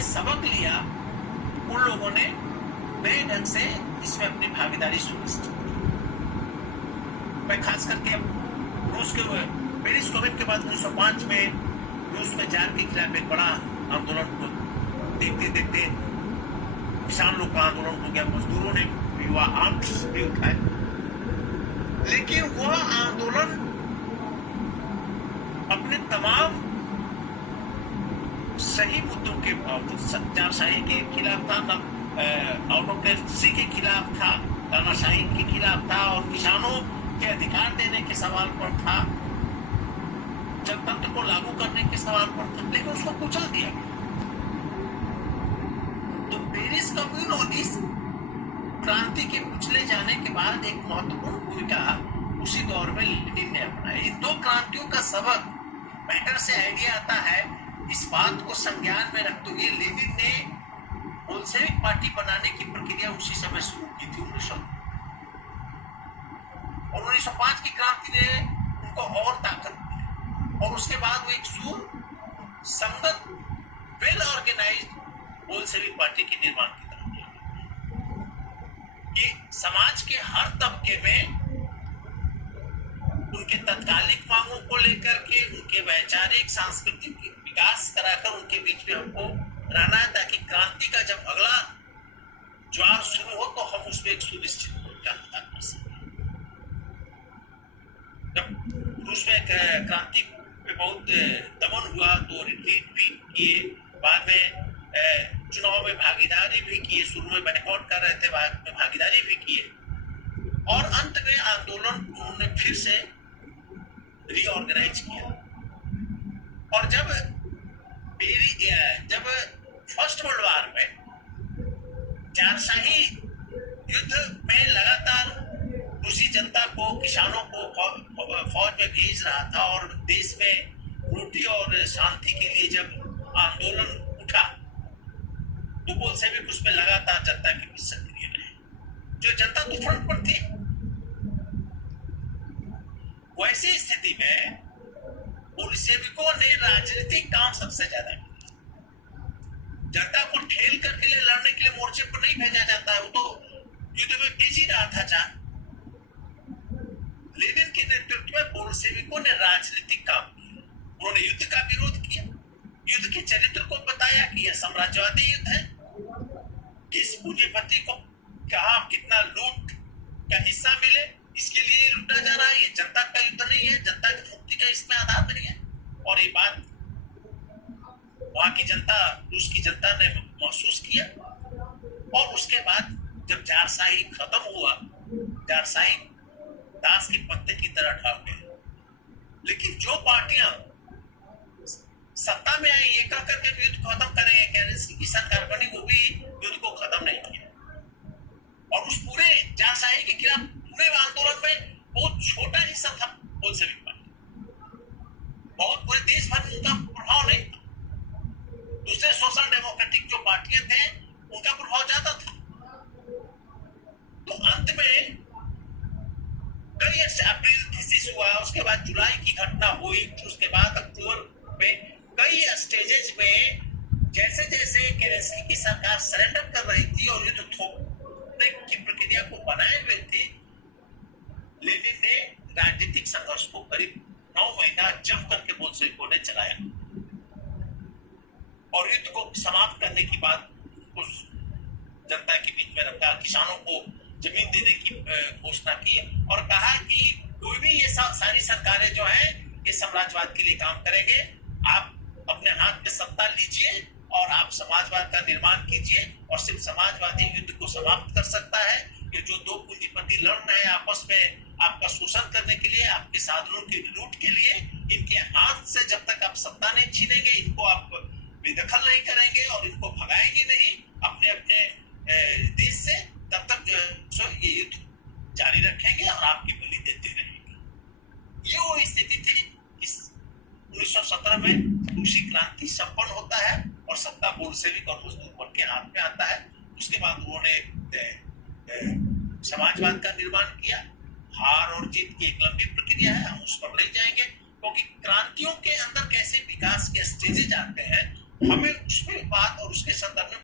जिन्होंने सबक लिया उन लोगों ने नए ढंग से इसमें अपनी भागीदारी सुनिश्चित की। मैं खास करके रूस के पेरिस कमेंट के बाद 1905 में रूस में जार के खिलाफ एक बड़ा आंदोलन को देखते देखते किसान लोग का आंदोलन हो गया, मजदूरों ने युवा आर्म्स भी उठाए, लेकिन वह आंदोलन अपने तमाम सही मुद्दों के बावजूद जारशाही के खिलाफ था, ऑटोक्रेसी के खिलाफ था, तानाशाही के खिलाफ था और किसानों के अधिकार देने के सवाल पर था, जनतंत्र को लागू करने के सवाल पर था, लेकिन उसको कुचल दिया गया। तो पेरिस कम्यून और इस क्रांति के कुचले जाने के बाद एक महत्वपूर्ण भूमिका उसी दौर में लेनिन ने अपनाई। इन दो क्रांतियों का सबक मैटर से आइडिया आता है, इस बात को संज्ञान में रखते हुए लेनिन ने बोल्शेविक पार्टी बनाने की प्रक्रिया उसी समय शुरू की थी 1905 की क्रांति ने उनको और ताकत दी और उसके बाद वो एक सुसंगत वेल ऑर्गेनाइज्ड बोल्शेविक पार्टी के निर्माण की तरफ ये समाज के हर तबके में उनके तत्कालिक मांगों को लेकर के उनके वैचारिक सांस्कृतिक विकास कराकर उनके बीच में हमको रहना है, ताकि क्रांति का जब अगला ज्वार शुरू हो तो हम उसमें एक सुनिश्चित भूमिका अदा कर सकें। जब रूस में क्रांति पे बहुत दमन हुआ तो रिट्रीट भी किए, बाद में चुनाव में भागीदारी भी किए, शुरू में बैकआउट कर रहे थे, बाद में भागीदारी भी किए और अंत में आंदोलन उन्होंने फिर से रीऑर्गेनाइज किया। और जब फर्स्ट वर्ल्ड वॉर में जारशाही युद्ध में लगातार रूसी जनता को, किसानों को फौज में भेज रहा था और देश में रोटी और शांति के लिए जब आंदोलन उठा तो बोल्शेविक उसमें लगातार जनता के बीच सक्रिय रहे। जो जनता तो फ्रंट पर थी, वैसी स्थिति में बोल्शेविकों ने राजनीतिक काम सबसे ज्यादा किया। जनता को ठेल करके लिए लड़ने के लिए मोर्चे पर नहीं भेजा जाता है, वो तो युद्ध में भेज ही रहा था। जहां लेनिन के नेतृत्व में बोल्शेविकों ने राजनीतिक काम किया, उन्होंने युद्ध का विरोध किया, युद्ध के चरित्र को बताया कि यह साम्राज्यवादी युद्ध है, किस पूंजीपति को कहां कितना लूट का हिस्सा मिले इसके लिए लूटा जा रहा है, ये जनता का युद्ध नहीं है, जनता की मुक्ति का इसमें आधार नहीं है। और ये बात वहां की जनता, रूस की जनता ने महसूस किया। और उसके बाद जब जारशाही खत्म हुआ, जारशाही दास के पत्ते की तरह ढल गए, लेकिन जो पार्टियां सत्ता में आई ये कह करके युद्ध खत्म करेंगे, केरेंस्की की सरकार बनी, वो भी युद्ध को खत्म नहीं किया। और उस पूरे जारशाही के खिलाफ पूरे आंदोलन में बहुत छोटा हिस्सा था बोल्शेविक पार्टी, बहुत पूरे देश भर में उनका प्रभाव नहीं था। दूसरे सोशल डेमोक्रेटिक जो पार्टियां थे उनका प्रभाव ज्यादा था। तो अंत में कई अप्रैल थीसिस हुआ, उसके बाद जुलाई की घटना हुई, उसके बाद अक्टूबर में कई स्टेजेस में जैसे जैसे केरेंस्की की सरकार सरेंडर कर रही थी और युद्ध थोपने की प्रक्रिया को बनाए हुए थे, लेनिन ने राजनीतिक संघर्ष को करीब 9 महीना जम करके बोल्शेविकों ने चलाया और युद्ध को समाप्त करने की बात उस जनता के बीच में रखा, किसानों को जमीन देने की घोषणा की और कहा कि कोई भी ये सारी सरकारें जो है ये साम्राज्यवाद के लिए काम करेंगे, आप अपने हाथ में सत्ता लीजिए और आप समाजवाद का निर्माण कीजिए और सिर्फ समाजवादी युद्ध को समाप्त कर सकता है। ये जो दो पूंजीपति लड़ रहे हैं आपस में आपका शोषण करने के लिए, आपके साधनों की लूट के लिए, इनके हाथ से जब तक आप सत्ता नहीं छीनेंगे, इनको आप बेदखल नहीं करेंगे और इनको भगाएंगे नहीं अपने अपने देश से, तब तक जो है ये युद्ध जारी रखेंगे और आपकी बलि देते रहेंगे। ये वो स्थिति थी। इस 1917 में रूसी क्रांति संपन्न होता है और सत्ता बोल्शेविक और मजदूर वर्ग के हाथ में आता है। उसके बाद उन्होंने समाजवाद का निर्माण किया। हार और जीत की एक लंबी प्रक्रिया है, हम उस पर नहीं जाएंगे, क्योंकि क्रांतियों के अंदर कैसे विकास के स्टेजेज आते हैं हमें उसमें बात और उसके संदर्भ में